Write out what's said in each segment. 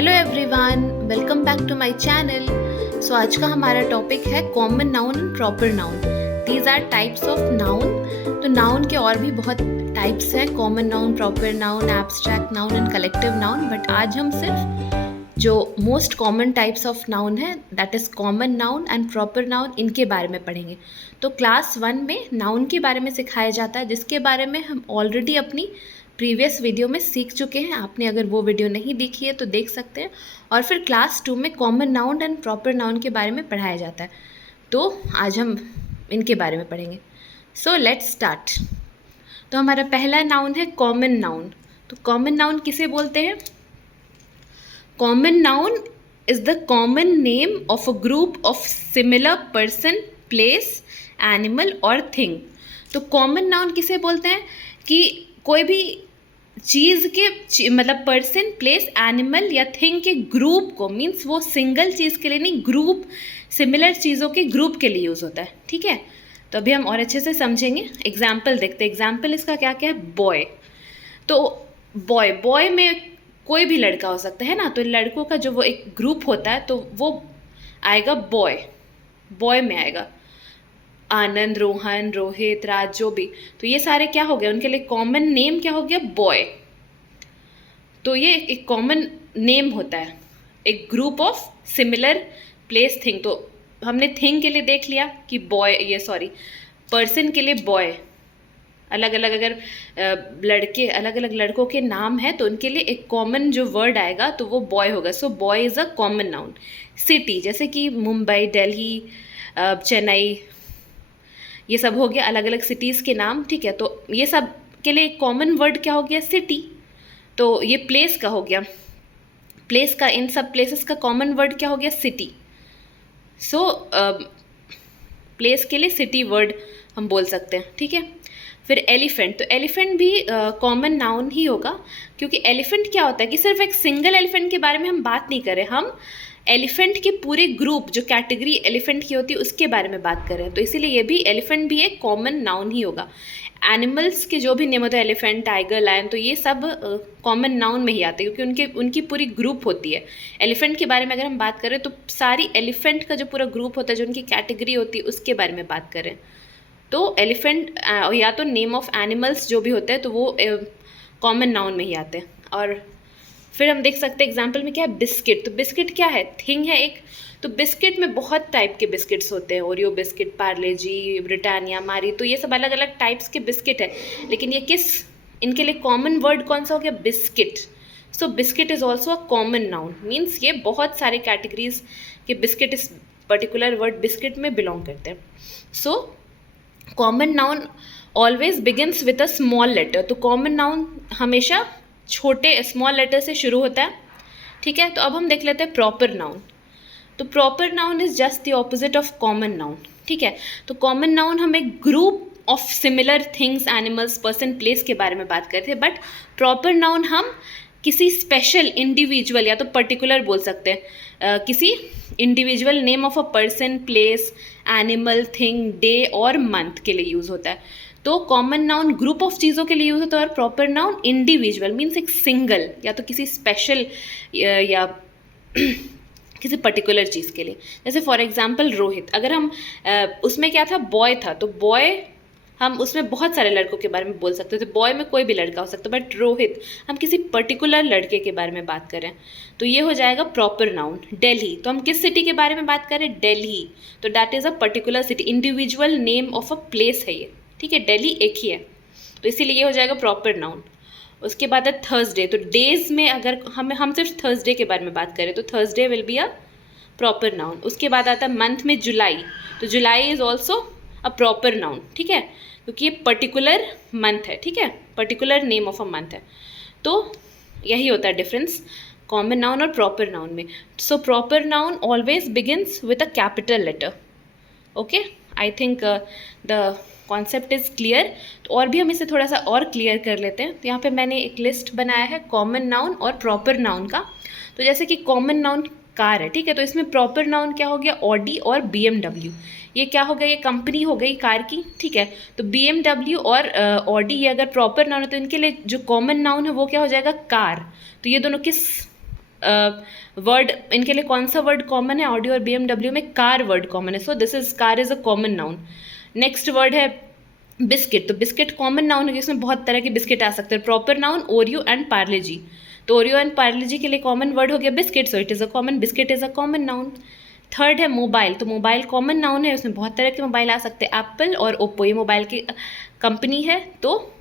Hello everyone, welcome back to my channel. So आज का हमारा टॉपिक है common noun and proper noun. These are types of noun. तो noun के और भी बहुत टाइप्स हैं, common noun, proper noun, abstract noun and collective noun. But आज हम सिर्फ जो most common types of noun है, that is common noun and proper noun, इनके बारे में पढ़ेंगे। तो क्लास 1 में नाउन के बारे में सिखाया जाता है, जिसके बारे में हम ऑलरेडी अपनी प्रीवियस वीडियो में सीख चुके हैं। आपने अगर वो वीडियो नहीं देखी है तो देख सकते हैं। और फिर क्लास 2 में common noun and proper noun के बारे में पढ़ाया जाता है। तो आज हम इनके बारे में पढ़ेंगे। So let's start. तो हमारा पहला नाउन है कॉमन नाउन। तो कॉमन नाउन किसे बोलते हैं? Common noun is the common name of a group of similar person, place, animal और थिंग। तो कॉमन नाउन किसे बोलते हैं? कि कोई भी चीज़ के मतलब पर्सन, प्लेस, एनिमल या थिंग के ग्रुप को, मीन्स वो सिंगल चीज़ के लिए नहीं, ग्रुप, सिमिलर चीज़ों के ग्रुप के लिए यूज़ होता है। ठीक है, तो अभी हम और अच्छे से समझेंगे। एग्जाम्पल देखते हैं। एग्जाम्पल इसका क्या क्या है? बॉय। तो बॉय में कोई भी लड़का हो सकता है ना, तो लड़कों का जो वो एक ग्रुप होता है तो वो आएगा बॉय में आएगा। आनंद, रोहन, रोहित, राज, जो भी, तो ये सारे क्या हो गए, उनके लिए कॉमन नेम क्या हो गया? बॉय। तो ये एक कॉमन नेम होता है, एक group of similar place, thing. तो हमने थिंग के लिए देख लिया कि पर्सन के लिए बॉय। अलग अलग अगर अलग अलग लड़कों के नाम है तो उनके लिए एक कॉमन जो वर्ड आएगा तो वो बॉय होगा। सो boy is a common noun. City, जैसे कि मुंबई, दिल्ली, चेन्नई, ये सब हो गया अलग अलग सिटीज़ के नाम। ठीक है, तो ये सब के लिए कॉमन वर्ड क्या हो गया? सिटी। तो ये प्लेस का हो गया, प्लेस का, इन सब प्लेसेस का कॉमन वर्ड क्या हो गया? सिटी। सो प्लेस के लिए सिटी वर्ड हम बोल सकते हैं। ठीक है, फिर एलिफेंट। तो एलिफेंट भी कॉमन नाउन ही होगा, क्योंकि एलिफेंट क्या होता है कि सिर्फ एक सिंगल एलिफेंट के बारे में हम बात नहीं कर रहे, हम एलिफेंट के पूरे ग्रुप, जो कैटेगरी एलिफेंट की होती है उसके बारे में बात कर रहे हैं। तो इसीलिए ये भी एलिफेंट भी एक कॉमन नाउन ही होगा। एनिमल्स के जो भी नेम होते हैं, एलिफेंट, टाइगर, लायन, तो ये सब कॉमन नाउन में ही आते हैं, क्योंकि उनकी पूरी ग्रुप होती है। एलिफेंट के बारे में अगर हम बात करें तो सारी एलिफेंट का जो पूरा ग्रुप होता है, जो उनकी कैटेगरी होती है, उसके बारे में बात करें तो एलिफेंट या तो नेम ऑफ एनिमल्स जो भी होते हैं तो वो कॉमन नाउन में ही आते हैं। और फिर हम देख सकते हैं एग्जाम्पल में क्या है? बिस्किट। तो बिस्किट क्या है? थिंग है एक। तो बिस्किट में बहुत टाइप के बिस्किट्स होते हैं, ओरियो बिस्किट, पार्ले जी, ब्रिटानिया, मारी, तो ये सब अलग अलग टाइप्स के बिस्किट है। लेकिन ये इनके लिए कॉमन वर्ड कौन सा हो गया? Biscuit. So biscuit is also a common noun, means ये बहुत सारे कैटेगरीज के बिस्किट इस पर्टिकुलर वर्ड बिस्किट में बिलोंग करते हैं। So common noun always begins with a small letter. तो कॉमन नाउन हमेशा छोटे स्मॉल लेटर से शुरू होता है। ठीक है, तो अब हम देख लेते हैं प्रॉपर नाउन। तो proper noun is just the opposite of common noun. ठीक है, तो कॉमन नाउन हम एक group of similar things, animals, person, place के बारे में बात करते हैं। बट प्रॉपर नाउन हम किसी स्पेशल इंडिविजुअल या तो पर्टिकुलर बोल सकते हैं, किसी individual name of a person, place, animal, thing, day और मंथ के लिए यूज़ होता है। तो कॉमन नाउन ग्रुप ऑफ चीज़ों के लिए यूज़ होता है और प्रॉपर नाउन इंडिविजुअल, मीन्स एक सिंगल या तो किसी स्पेशल या किसी पर्टिकुलर चीज़ के लिए। जैसे फॉर एग्जांपल रोहित, अगर हम उसमें क्या था? बॉय था, तो बॉय हम उसमें बहुत सारे लड़कों के बारे में बोल सकते थे। बॉय में कोई भी लड़का हो सकता है, बट रोहित हम किसी पर्टिकुलर लड़के के बारे में बात करें तो ये हो जाएगा प्रॉपर नाउन। दिल्ली, तो हम किस सिटी के बारे में बात करें? दिल्ली, तो that is a particular city, individual name of a place है ये। ठीक है, दिल्ली एक ही है, तो इसीलिए ये हो जाएगा प्रॉपर नाउन। उसके बाद है थर्सडे। तो डेज में अगर हम सिर्फ थर्सडे के बारे में बात करें तो Thursday will be a proper noun. उसके बाद आता है मंथ में जुलाई। तो July is also a proper noun. ठीक है, क्योंकि ये पर्टिकुलर मंथ है। ठीक है, particular name of a month है। तो यही होता है डिफरेंस कॉमन नाउन और प्रॉपर नाउन में। So proper noun always begins with a capital letter. Okay, I think the concept is clear. तो और भी हम इसे थोड़ा सा और क्लियर कर लेते हैं। तो यहाँ पे मैंने एक लिस्ट बनाया है कॉमन नाउन और प्रॉपर नाउन का। तो जैसे कि कॉमन नाउन कार है, ठीक है, तो इसमें प्रॉपर नाउन क्या हो गया? ऑडी और BMW। ये क्या हो गया? ये कंपनी हो गई कार की। ठीक है, तो BMW और ऑडी ये अगर प्रॉपर नाउन है तो इनके लिए जो कॉमन नाउन है वो क्या हो जाएगा? कार। तो ये दोनों किस वर्ड इनके लिए कौन सा वर्ड कॉमन है? ऑडी और BMW में कार वर्ड कॉमन है, so this is car is a common noun. Next word है बिस्किट, तो बिस्किट कॉमन नाउन है, इसमें बहुत तरह के बिस्किट आ सकते हैं। Proper noun Oreo and Parle G, तो ओरियो एंड पार्ले जी के लिए कॉमन वर्ड हो गया biscuit, so it is a common, biscuit is a common noun. Third है मोबाइल, तो मोबाइल कॉमन नाउन है, उसमें बहुत तरह के मोबाइल आ सकते हैं, एप्पल और ओप्पो, ये मोबाइल की कंपनी है, तो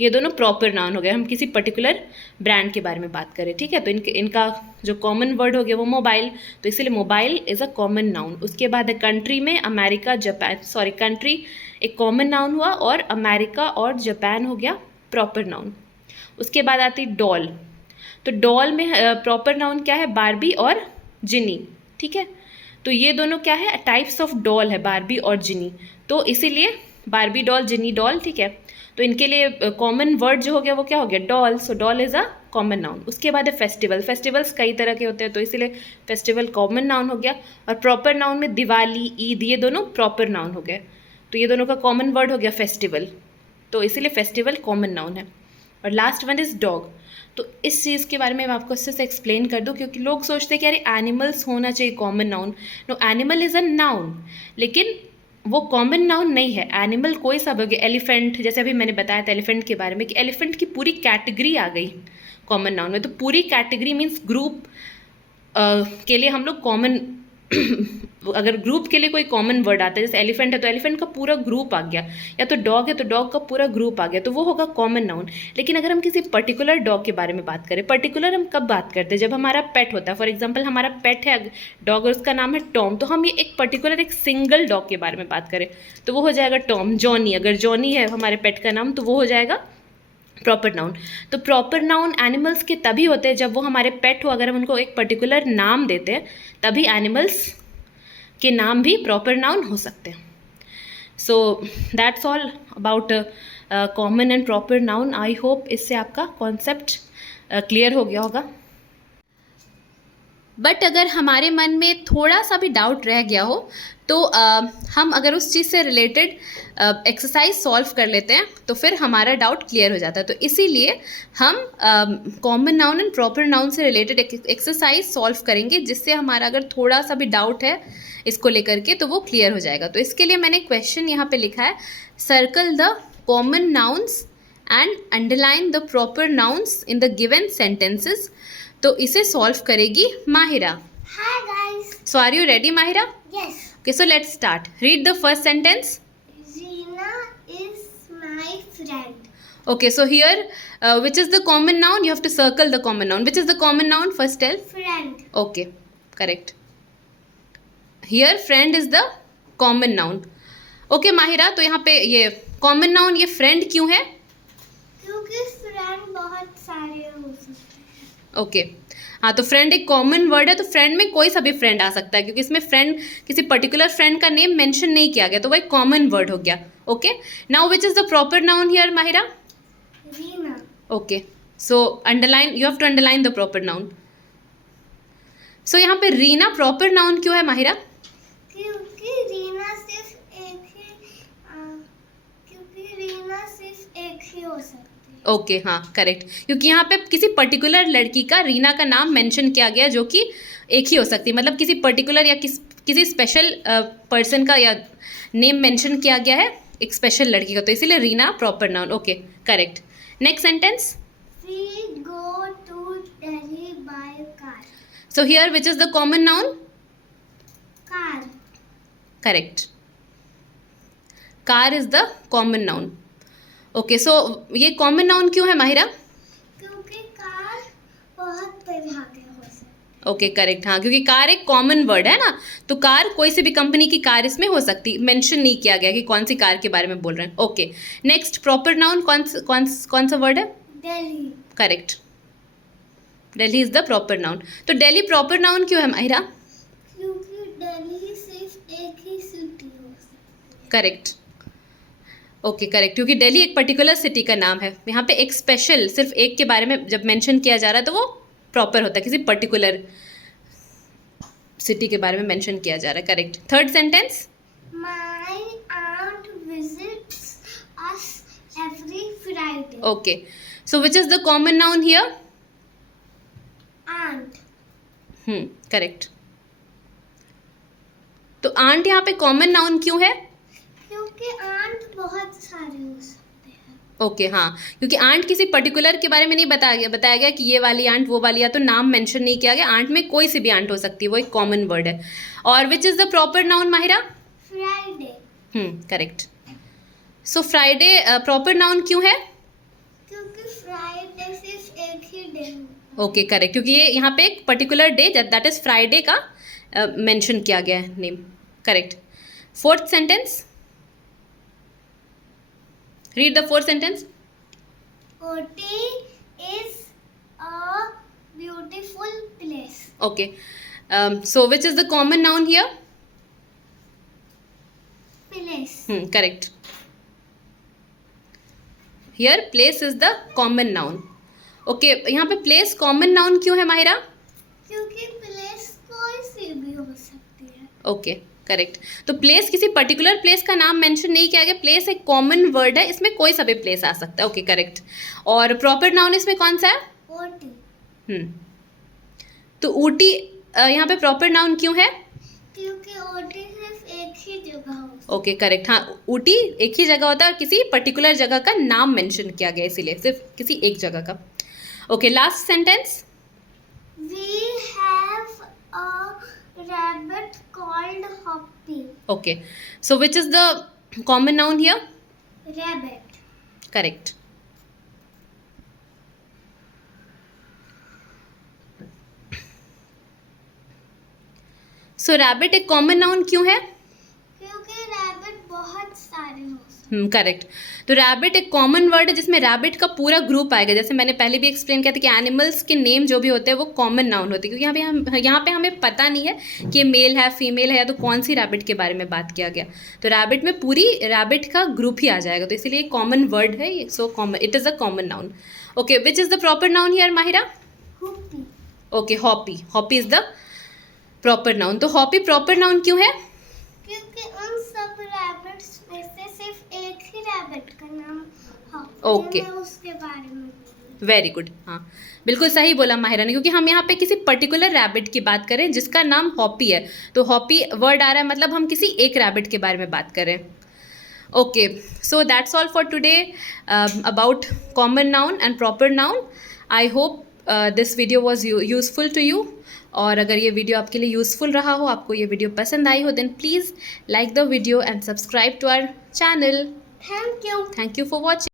ये दोनों प्रॉपर नाउन हो गए। हम किसी पर्टिकुलर ब्रांड के बारे में बात करें, ठीक है, तो इनका जो कॉमन वर्ड हो गया वो मोबाइल, तो इसीलिए mobile is a common noun. उसके बाद है कंट्री में अमेरिका जापान, सॉरी कंट्री एक कॉमन नाउन हुआ और अमेरिका और जापान हो गया प्रॉपर नाउन। उसके बाद आती डॉल, तो डॉल में प्रॉपर नाउन क्या है? बारबी और जिनी, ठीक है, तो ये दोनों क्या है? टाइप्स ऑफ डॉल है, बारबी और जिनी, तो इसीलिए बारबी डॉल, जिनी डॉल, ठीक है, तो इनके लिए कॉमन वर्ड जो हो गया वो क्या हो गया? Doll, so doll is a common noun. उसके बाद है फेस्टिवल, फेस्टिवल्स कई तरह के होते हैं, तो इसीलिए फेस्टिवल कॉमन नाउन हो गया। और प्रॉपर नाउन में दिवाली, ईद, ये दोनों प्रॉपर नाउन हो गए, तो ये दोनों का कॉमन वर्ड हो गया फेस्टिवल, तो इसीलिए फेस्टिवल कॉमन नाउन है। और लास्ट वन इज़ डॉग, तो इस चीज़ के बारे में मैं आपको अच्छे से एक्सप्लेन कर दूं, क्योंकि लोग सोचते हैं कि अरे एनिमल्स होना चाहिए common noun, no, animal is a noun, लेकिन वो कॉमन नाउन नहीं है। एनिमल कोई सा भी हो गया, एलिफेंट, जैसे अभी मैंने बताया था एलिफेंट के बारे में कि एलिफेंट की पूरी कैटेगरी आ गई कॉमन नाउन में, तो पूरी कैटेगरी मीन्स ग्रुप के लिए हम लोग कॉमन अगर ग्रुप के लिए कोई कॉमन वर्ड आता है, जैसे एलिफेंट है तो एलिफेंट का पूरा ग्रुप आ गया, या तो डॉग है तो डॉग का पूरा ग्रुप आ गया, तो वो होगा कॉमन नाउन। लेकिन अगर हम किसी पर्टिकुलर डॉग के बारे में बात करें, पर्टिकुलर हम कब बात करते हैं? जब हमारा पेट होता है, फॉर एग्जाम्पल हमारा पेट है डॉग और उसका नाम है टॉम, तो हम ये एक पर्टिकुलर एक सिंगल डॉग के बारे में बात करें तो वो हो जाएगा टॉम। जॉनी, अगर जॉनी है हमारे पेट का नाम तो वो हो जाएगा प्रॉपर नाउन। तो प्रॉपर नाउन एनिमल्स के तभी होते हैं जब वो हमारे पेट हो, अगर हम उनको एक पर्टिकुलर नाम देते हैं तभी एनिमल्स के नाम भी प्रॉपर नाउन हो सकते हैं। सो that's all about common and proper noun. I hope इससे आपका कॉन्सेप्ट क्लियर हो गया होगा। बट अगर हमारे मन में थोड़ा सा भी डाउट रह गया हो तो हम अगर उस चीज़ से रिलेटेड एक्सरसाइज सॉल्व कर लेते हैं तो फिर हमारा डाउट क्लियर हो जाता है। तो इसीलिए हम common noun and proper noun से रिलेटेड एक्सरसाइज सॉल्व करेंगे, जिससे हमारा अगर थोड़ा सा भी डाउट है इसको लेकर के तो वो क्लियर हो जाएगा। तो इसके लिए मैंने क्वेश्चन यहाँ पे लिखा है, circle the common nouns and underline the proper nouns in the given sentences. तो इसे सॉल्व करेगी Mahira. Hi guys. So are you ready, Mahira? Yes. Okay, so let's start. Read the first sentence. Reena is my friend. Okay, so here, which is the common noun? You have to circle the common noun. Which is the common noun? First tell. Friend. Okay, correct. Here, friend is the common noun. Okay, Mahira, तो यहाँ पे ये common noun ये friend क्यों है? क्योंकि friend बहुत सारे हो सकते हैं। ओके हाँ, तो फ्रेंड एक कॉमन वर्ड है, तो फ्रेंड में कोई सा भी फ्रेंड आ सकता है, क्योंकि इसमें फ्रेंड किसी पर्टिकुलर फ्रेंड का नेम मेंशन नहीं किया गया, तो वो एक कॉमन वर्ड हो गया। Okay, now which is the proper noun here Mahira? Reena. Okay, so underline, you have to underline the proper noun. So यहाँ पे रीना प्रॉपर नाउन क्यों है माहिरा? क्योंकि रीना सिर्फ एक ही हो सकती है। ओके हाँ करेक्ट, क्योंकि यहाँ पे किसी पर्टिकुलर लड़की का रीना का नाम मेंशन किया गया जो कि एक ही हो सकती है, मतलब किसी पर्टिकुलर या किसी स्पेशल पर्सन का या नेम मेंशन किया गया है एक स्पेशल लड़की का, तो इसीलिए Reena proper noun. Okay correct, next sentence. We go to Delhi by car. So here which is the common noun? Car. Correct, car is the common noun. Okay, so ये common noun क्यों है माहिरा? क्योंकि car बहुत तरह के हो सकते हैं। ओके करेक्ट, हाँ, क्योंकि कार एक कॉमन वर्ड है ना, तो कार कोई सी भी कंपनी की कार इसमें हो सकती, मेंशन नहीं किया गया कि कौन सी कार के बारे में बोल रहे हैं। ओके, नेक्स्ट प्रॉपर नाउन कौन सा वर्ड है? Delhi. Correct, Delhi is the proper noun. तो दिल्ली प्रॉपर नाउन क्यों है माहिरा? क्योंकि दिल्ली सिर्फ एक ही सिटी हो सकती है। करेक्ट, ओके करेक्ट, क्योंकि दिल्ली एक पर्टिकुलर सिटी का नाम है, यहाँ पे एक स्पेशल सिर्फ एक के बारे में जब मेंशन किया जा रहा है तो वो प्रॉपर होता है, किसी पर्टिकुलर सिटी के बारे में मेंशन किया जा रहा है। Correct, third sentence. My aunt visits us every Friday. Okay, so which is the common noun here? Aunt. Correct. तो आंट यहाँ पे कॉमन नाउन क्यों है? क्योंकि आंट बहुत सारे हो सकते हैं। ओके हाँ, क्योंकि आंट किसी पर्टिकुलर के बारे में नहीं बताया गया कि ये वाली आंट वो वाली, या तो नाम मेंशन नहीं किया गया। आंट में कोई सी भी आंट हो सकती है, वो एक कॉमन वर्ड है। और विच is the proper noun Mahira? Friday. Correct. So Friday proper noun क्यों है? क्योंकि फ्राइडे सिर्फ एक ही डे है। ओके करेक्ट, क्योंकि ये यहाँ पे एक particular day that is Friday का मेंशन किया गया है name. Correct. Fourth sentence, read the fourth sentence. Ooty is a beautiful place. Okay. So which is the common noun here? Place. Correct. Here place is the common noun. Okay, यहाँ पे place common noun क्यों है माहिरा? क्योंकि place कोई सी भी हो सकती है। Okay, correct. तो प्लेस किसी पर्टिकुलर प्लेस का नाम मेंशन नहीं किया गया। प्लेस एक कॉमन वर्ड है, इसमें कोई सा भी प्लेस आ सकता है। Okay correct. और प्रॉपर नाउन इसमें कौन सा है? ऊटी। तो ऊटी यहाँ पे प्रॉपर नाउन क्यों है? क्योंकि ऊटी सिर्फ एक ही जगह हो। Okay correct. हाँ, ऊटी एक ही जगह होता है और किसी पर्टिकुलर जगह का नाम मेंशन किया गया, इसीलिए सिर्फ किसी एक जगह का। Okay, last sentence. We have a rabbit called Hoppy. Okay, so which is the common noun here? Rabbit. Correct. So rabbit एक common noun क्यों है? क्योंकि rabbit बहुत सारे हो सकते। करेक्ट। तो रैबिट एक कॉमन वर्ड है जिसमें रैबिट का पूरा ग्रुप आएगा। जैसे मैंने पहले भी एक्सप्लेन किया था कि एनिमल्स के नेम जो भी होते हैं वो कॉमन नाउन होते हैं, क्योंकि यहाँ पे हमें पता नहीं है कि ये मेल है फीमेल है या तो कौन सी रैबिट के बारे में बात किया गया। तो रैबिट में पूरी रैबिट का ग्रुप ही आ जाएगा, तो इसीलिए कॉमन वर्ड है। So common, it is a common noun. Okay, which is the proper noun here Mahira? Hoppy. Okay, Hoppy. Hoppy is the proper noun. तो हॉपी प्रॉपर नाउन क्यों है? क्योंकि उन सब रैबिट्स में से सिर्फ एक ही रैबिट का नाम हॉपी Okay. है, मैं उसके बारे में। Very good. हाँ, बिल्कुल सही बोला माहिरा ने, क्योंकि हम यहाँ पे किसी पर्टिकुलर रैबिट की बात करें जिसका नाम हॉपी है। तो हॉपी वर्ड आ रहा है, मतलब हम किसी एक रैबिट के बारे में बात करें। Okay, so that's all for today about common noun and proper noun. I hope this video was useful to you. और अगर ये वीडियो आपके लिए यूज़फुल रहा हो, आपको ये वीडियो पसंद आई हो, then please like the video and subscribe to our channel. Thank you. Thank you for watching.